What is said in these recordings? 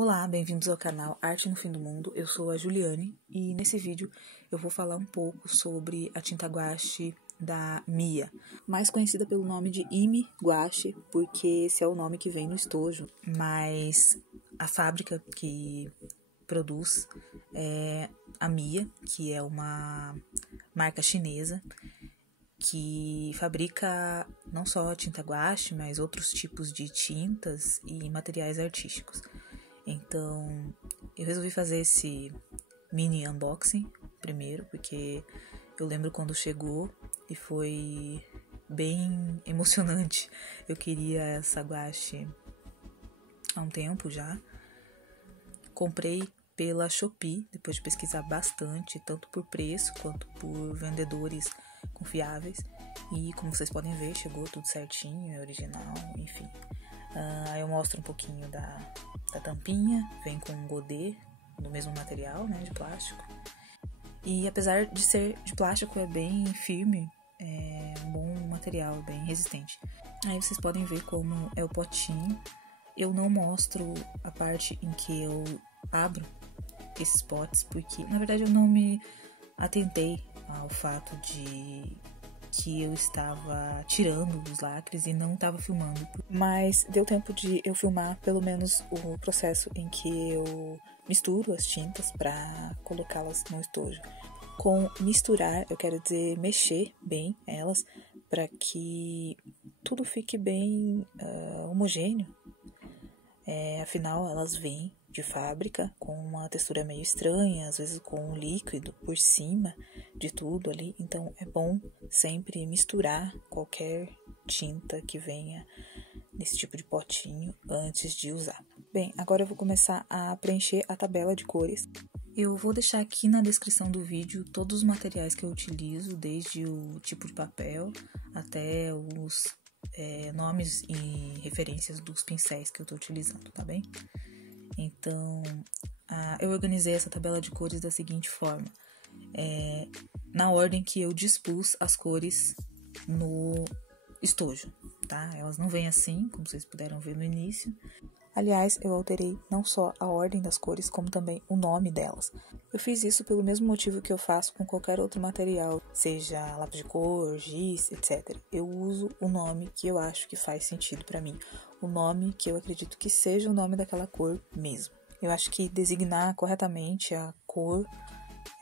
Olá, bem-vindos ao canal Arte no Fim do Mundo. Eu sou a Juliane e nesse vídeo eu vou falar um pouco sobre a tinta guache da Mia, mais conhecida pelo nome de Imi Guache, porque esse é o nome que vem no estojo, mas a fábrica que produz é a Mia, que é uma marca chinesa que fabrica não só tinta guache, mas outros tipos de tintas e materiais artísticos. Então, eu resolvi fazer esse mini unboxing primeiro, porque eu lembro quando chegou e foi bem emocionante. Eu queria essa guache há um tempo já. Comprei pela Shopee, depois de pesquisar bastante, tanto por preço quanto por vendedores confiáveis. E como vocês podem ver, chegou tudo certinho, é original, enfim. Aí eu mostro um pouquinho da tampinha, vem com um godê do mesmo material, né, de plástico. E apesar de ser de plástico, é bem firme, é um bom material, bem resistente. Aí vocês podem ver como é o potinho. Eu não mostro a parte em que eu abro esses potes, porque na verdade eu não me atentei ao fato de que eu estava tirando os lacres e não estava filmando. Mas deu tempo de eu filmar pelo menos o processo em que eu misturo as tintas para colocá-las no estojo. Com misturar, eu quero dizer mexer bem elas para que tudo fique bem homogêneo. Afinal, elas vêm de fábrica com uma textura meio estranha, às vezes com um líquido por cima de tudo ali. Então é bom sempre misturar qualquer tinta que venha nesse tipo de potinho antes de usar. Bem, agora eu vou começar a preencher a tabela de cores. Eu vou deixar aqui na descrição do vídeo todos os materiais que eu utilizo, desde o tipo de papel até os nomes e referências dos pincéis que eu tô utilizando, tá bem? Então, eu organizei essa tabela de cores da seguinte forma. Na ordem que eu dispus as cores no estojo, tá? Elas não vêm assim, como vocês puderam ver no início. Aliás, eu alterei não só a ordem das cores, como também o nome delas. Eu fiz isso pelo mesmo motivo que eu faço com qualquer outro material, seja lápis de cor, giz, etc. Eu uso o nome que eu acho que faz sentido para mim, o nome que eu acredito que seja o nome daquela cor mesmo. Eu acho que designar corretamente a cor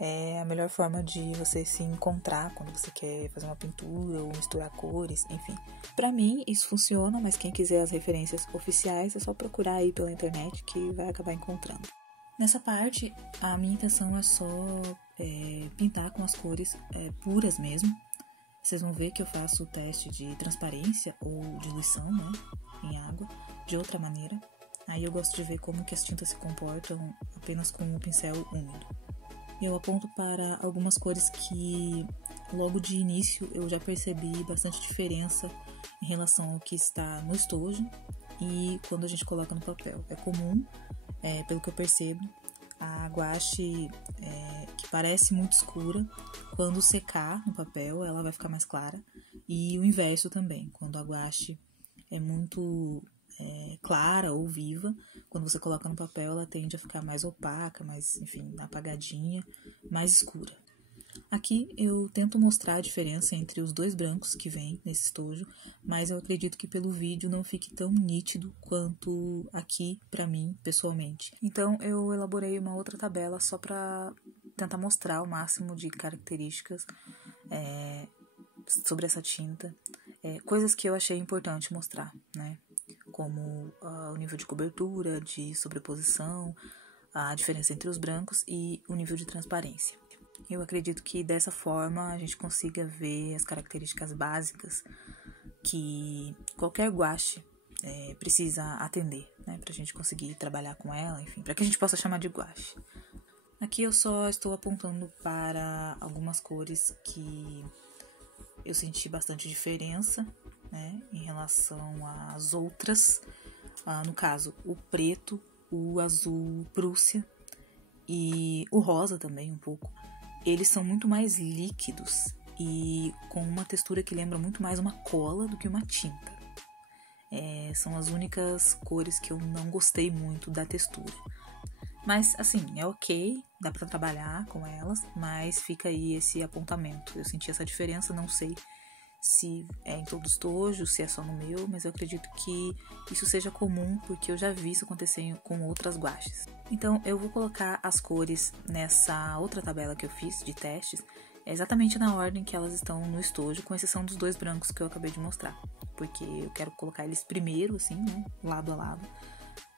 é a melhor forma de você se encontrar quando você quer fazer uma pintura ou misturar cores, enfim. Pra mim isso funciona, mas quem quiser as referências oficiais é só procurar aí pela internet que vai acabar encontrando. Nessa parte, a minha intenção é só pintar com as cores puras mesmo. Vocês vão ver que eu faço o teste de transparência ou diluição, né, em água, de outra maneira. Aí eu gosto de ver como que as tintas se comportam apenas com o pincel úmido. Eu aponto para algumas cores que logo de início eu já percebi bastante diferença em relação ao que está no estojo e quando a gente coloca no papel. É comum, pelo que eu percebo, a guache que parece muito escura, quando secar no papel ela vai ficar mais clara, e o inverso também, quando a guache é muito clara ou viva, quando você coloca no papel ela tende a ficar mais opaca, mais, enfim, apagadinha, mais escura. Aqui eu tento mostrar a diferença entre os dois brancos que vem nesse estojo, mas eu acredito que pelo vídeo não fique tão nítido quanto aqui pra mim, pessoalmente. Então eu elaborei uma outra tabela só pra tentar mostrar o máximo de características sobre essa tinta, coisas que eu achei importante mostrar, né? Como o nível de cobertura, de sobreposição, a diferença entre os brancos e o nível de transparência. Eu acredito que dessa forma a gente consiga ver as características básicas que qualquer guache precisa atender, né, pra gente conseguir trabalhar com ela, enfim, para que a gente possa chamar de guache. Aqui eu só estou apontando para algumas cores que eu senti bastante diferença, né, em relação às outras. No caso, o preto, o azul Prússia e o rosa também um pouco. Eles são muito mais líquidos e com uma textura que lembra muito mais uma cola do que uma tinta. São as únicas cores que eu não gostei muito da textura. Mas, assim, é ok, dá pra trabalhar com elas, mas fica aí esse apontamento. Eu senti essa diferença, não sei se é em todos os tojos, se é só no meu, mas eu acredito que isso seja comum, porque eu já vi isso acontecer com outras guaches. Então, eu vou colocar as cores nessa outra tabela que eu fiz de testes, exatamente na ordem que elas estão no estojo, com exceção dos 2 brancos que eu acabei de mostrar, porque eu quero colocar eles primeiro, assim, né, lado a lado,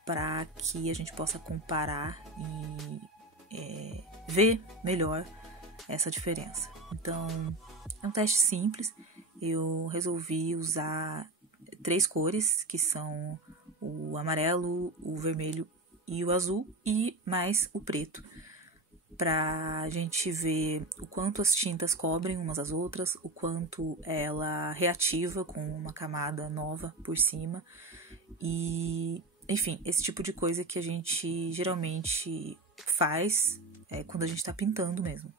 para que a gente possa comparar e ver melhor essa diferença. Então, é um teste simples. Eu resolvi usar 3 cores, que são o amarelo, o vermelho e o azul, e mais o preto, para a gente ver o quanto as tintas cobrem umas às outras, o quanto ela reativa com uma camada nova por cima, e enfim, esse tipo de coisa que a gente geralmente faz quando a gente está pintando mesmo.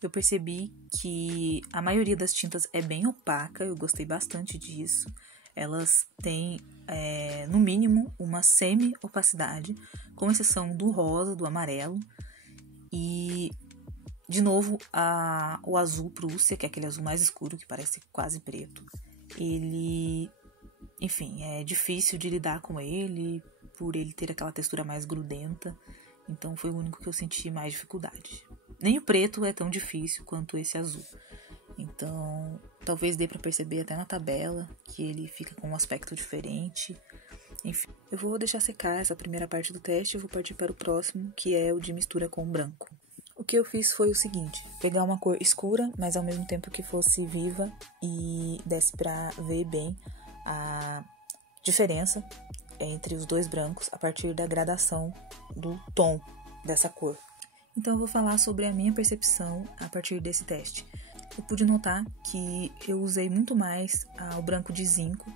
Eu percebi que a maioria das tintas é bem opaca, eu gostei bastante disso. Elas têm, no mínimo, uma semi-opacidade, com exceção do rosa, do amarelo. E, de novo, o azul Prússia, que é aquele azul mais escuro, que parece quase preto. Ele, enfim, é difícil de lidar com ele, por ele ter aquela textura mais grudenta. Então, foi o único que eu senti mais dificuldade. Nem o preto é tão difícil quanto esse azul. Então, talvez dê para perceber até na tabela que ele fica com um aspecto diferente. Enfim, eu vou deixar secar essa primeira parte do teste e vou partir para o próximo, que é o de mistura com branco. O que eu fiz foi o seguinte: pegar uma cor escura, mas ao mesmo tempo que fosse viva e desse para ver bem a diferença entre os 2 brancos a partir da gradação do tom dessa cor. Então eu vou falar sobre a minha percepção a partir desse teste. Eu pude notar que eu usei muito mais o branco de zinco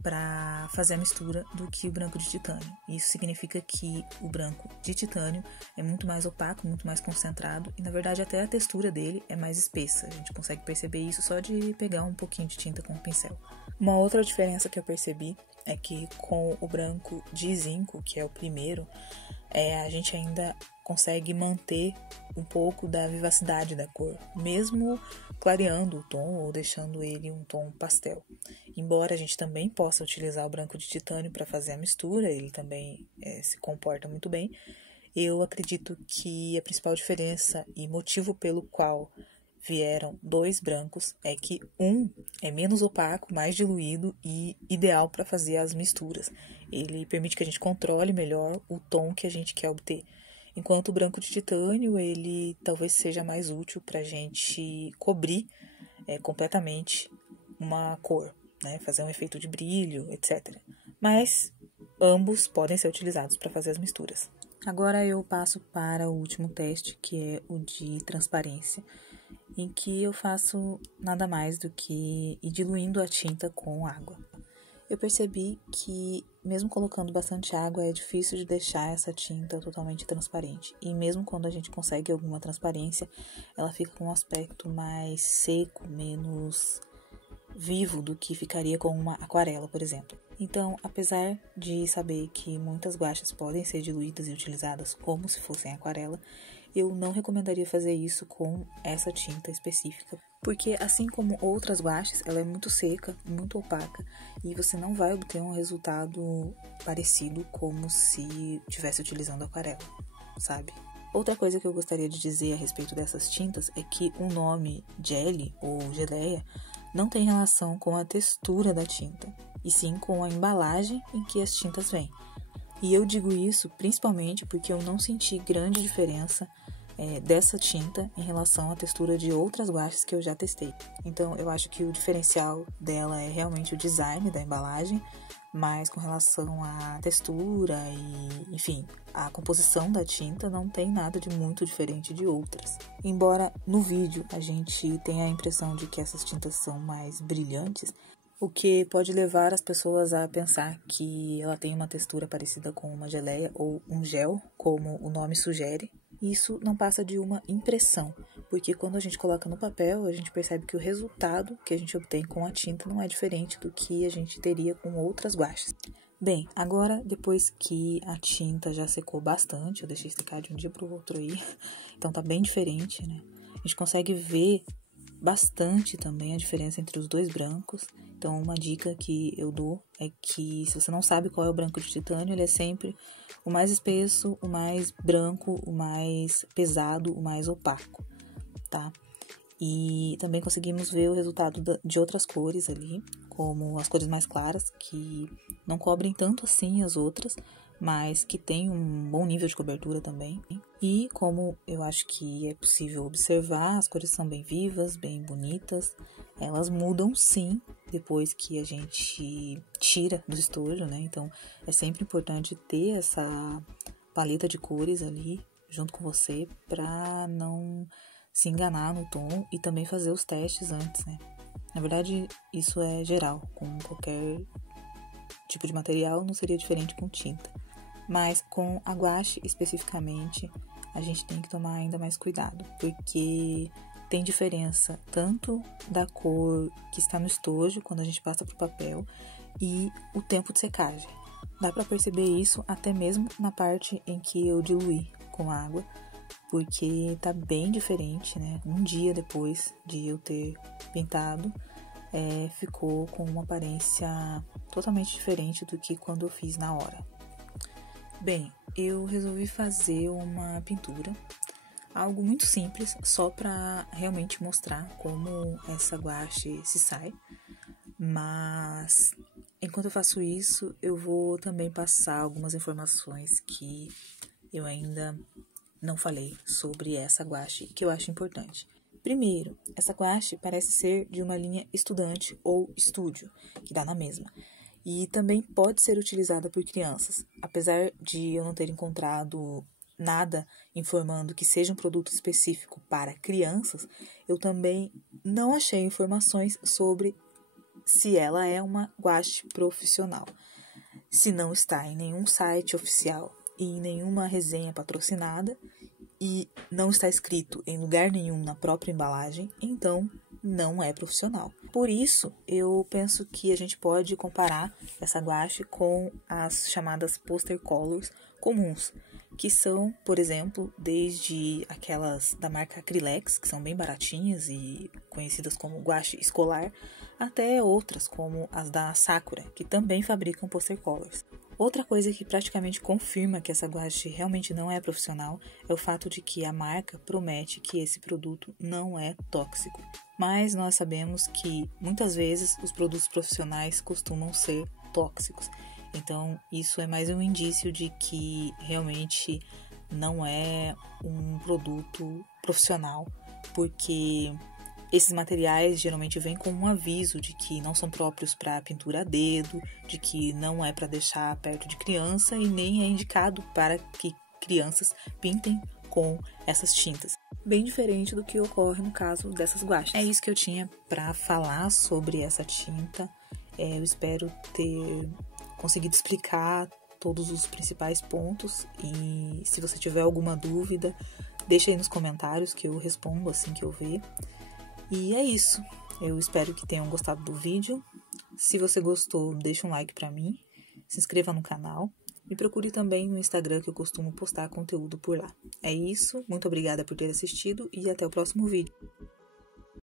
para fazer a mistura do que o branco de titânio. Isso significa que o branco de titânio é muito mais opaco, muito mais concentrado e na verdade até a textura dele é mais espessa. A gente consegue perceber isso só de pegar um pouquinho de tinta com o pincel. Uma outra diferença que eu percebi é que com o branco de zinco, que é o primeiro, a gente ainda consegue manter um pouco da vivacidade da cor, mesmo clareando o tom ou deixando ele um tom pastel. Embora a gente também possa utilizar o branco de titânio para fazer a mistura, ele também se comporta muito bem. Eu acredito que a principal diferença e motivo pelo qual vieram 2 brancos é que um é menos opaco, mais diluído e ideal para fazer as misturas. Ele permite que a gente controle melhor o tom que a gente quer obter. Enquanto o branco de titânio, ele talvez seja mais útil para a gente cobrir completamente uma cor, né? Fazer um efeito de brilho, etc. Mas ambos podem ser utilizados para fazer as misturas. Agora eu passo para o último teste, que é o de transparência, em que eu faço nada mais do que ir diluindo a tinta com água. Eu percebi que, mesmo colocando bastante água, é difícil de deixar essa tinta totalmente transparente. E mesmo quando a gente consegue alguma transparência, ela fica com um aspecto mais seco, menos vivo do que ficaria com uma aquarela, por exemplo. Então, apesar de saber que muitas guaches podem ser diluídas e utilizadas como se fossem aquarela, eu não recomendaria fazer isso com essa tinta específica, porque assim como outras guaches, ela é muito seca, muito opaca, e você não vai obter um resultado parecido como se estivesse utilizando aquarela, sabe? Outra coisa que eu gostaria de dizer a respeito dessas tintas é que o nome jelly ou geleia não tem relação com a textura da tinta, e sim com a embalagem em que as tintas vêm. E eu digo isso principalmente porque eu não senti grande diferença dessa tinta em relação à textura de outras guaches que eu já testei. Então eu acho que o diferencial dela é realmente o design da embalagem, mas com relação à textura e, enfim, a composição da tinta não tem nada de muito diferente de outras. Embora no vídeo a gente tenha a impressão de que essas tintas são mais brilhantes, o que pode levar as pessoas a pensar que ela tem uma textura parecida com uma geleia ou um gel, como o nome sugere, Isso não passa de uma impressão, porque quando a gente coloca no papel, a gente percebe que o resultado que a gente obtém com a tinta não é diferente do que a gente teria com outras guaches. Bem, agora depois que a tinta já secou bastante, eu deixei secar de um dia para o outro aí, então tá bem diferente, né? A gente consegue ver bastante também a diferença entre os dois brancos. Então, uma dica que eu dou é que se você não sabe qual é o branco de titânio, ele é sempre o mais espesso, o mais branco, o mais pesado, o mais opaco, tá? E também conseguimos ver o resultado de outras cores ali, como as cores mais claras, que não cobrem tanto assim as outras, mas que tem um bom nível de cobertura também. E como eu acho que é possível observar, as cores são bem vivas, bem bonitas. Elas mudam sim depois que a gente tira do estojo, né? Então é sempre importante ter essa paleta de cores ali junto com você para não se enganar no tom e também fazer os testes antes, né? Na verdade, isso é geral, com qualquer tipo de material, não seria diferente com tinta. Mas com a guache especificamente, a gente tem que tomar ainda mais cuidado, porque tem diferença tanto da cor que está no estojo, quando a gente passa para o papel, e o tempo de secagem. Dá para perceber isso até mesmo na parte em que eu diluí com água, porque tá bem diferente, né? Um dia depois de eu ter pintado, ficou com uma aparência totalmente diferente do que quando eu fiz na hora. Bem, eu resolvi fazer uma pintura, algo muito simples, só para realmente mostrar como essa guache se sai, mas enquanto eu faço isso, eu vou também passar algumas informações que eu ainda não falei sobre essa guache, que eu acho importante. Primeiro, essa guache parece ser de uma linha estudante ou estúdio, que dá na mesma. E também pode ser utilizada por crianças. Apesar de eu não ter encontrado nada informando que seja um produto específico para crianças, eu também não achei informações sobre se ela é uma guache profissional. Se não está em nenhum site oficial e em nenhuma resenha patrocinada e não está escrito em lugar nenhum na própria embalagem, então não é profissional. Por isso, eu penso que a gente pode comparar essa guache com as chamadas poster colors comuns, que são, por exemplo, desde aquelas da marca Acrylex, que são bem baratinhas e conhecidas como guache escolar, até outras como as da Sakura, que também fabricam poster colors. Outra coisa que praticamente confirma que essa guache realmente não é profissional é o fato de que a marca promete que esse produto não é tóxico. Mas nós sabemos que muitas vezes os produtos profissionais costumam ser tóxicos. Então isso é mais um indício de que realmente não é um produto profissional, porque esses materiais geralmente vêm com um aviso de que não são próprios para pintura a dedo, de que não é para deixar perto de criança e nem é indicado para que crianças pintem com essas tintas. Bem diferente do que ocorre no caso dessas guaches. É isso que eu tinha para falar sobre essa tinta. Eu espero ter conseguido explicar todos os principais pontos e se você tiver alguma dúvida, deixa aí nos comentários que eu respondo assim que eu ver. E é isso. Eu espero que tenham gostado do vídeo. Se você gostou, deixa um like pra mim. Se inscreva no canal. Me procure também no Instagram, que eu costumo postar conteúdo por lá. É isso. Muito obrigada por ter assistido e até o próximo vídeo.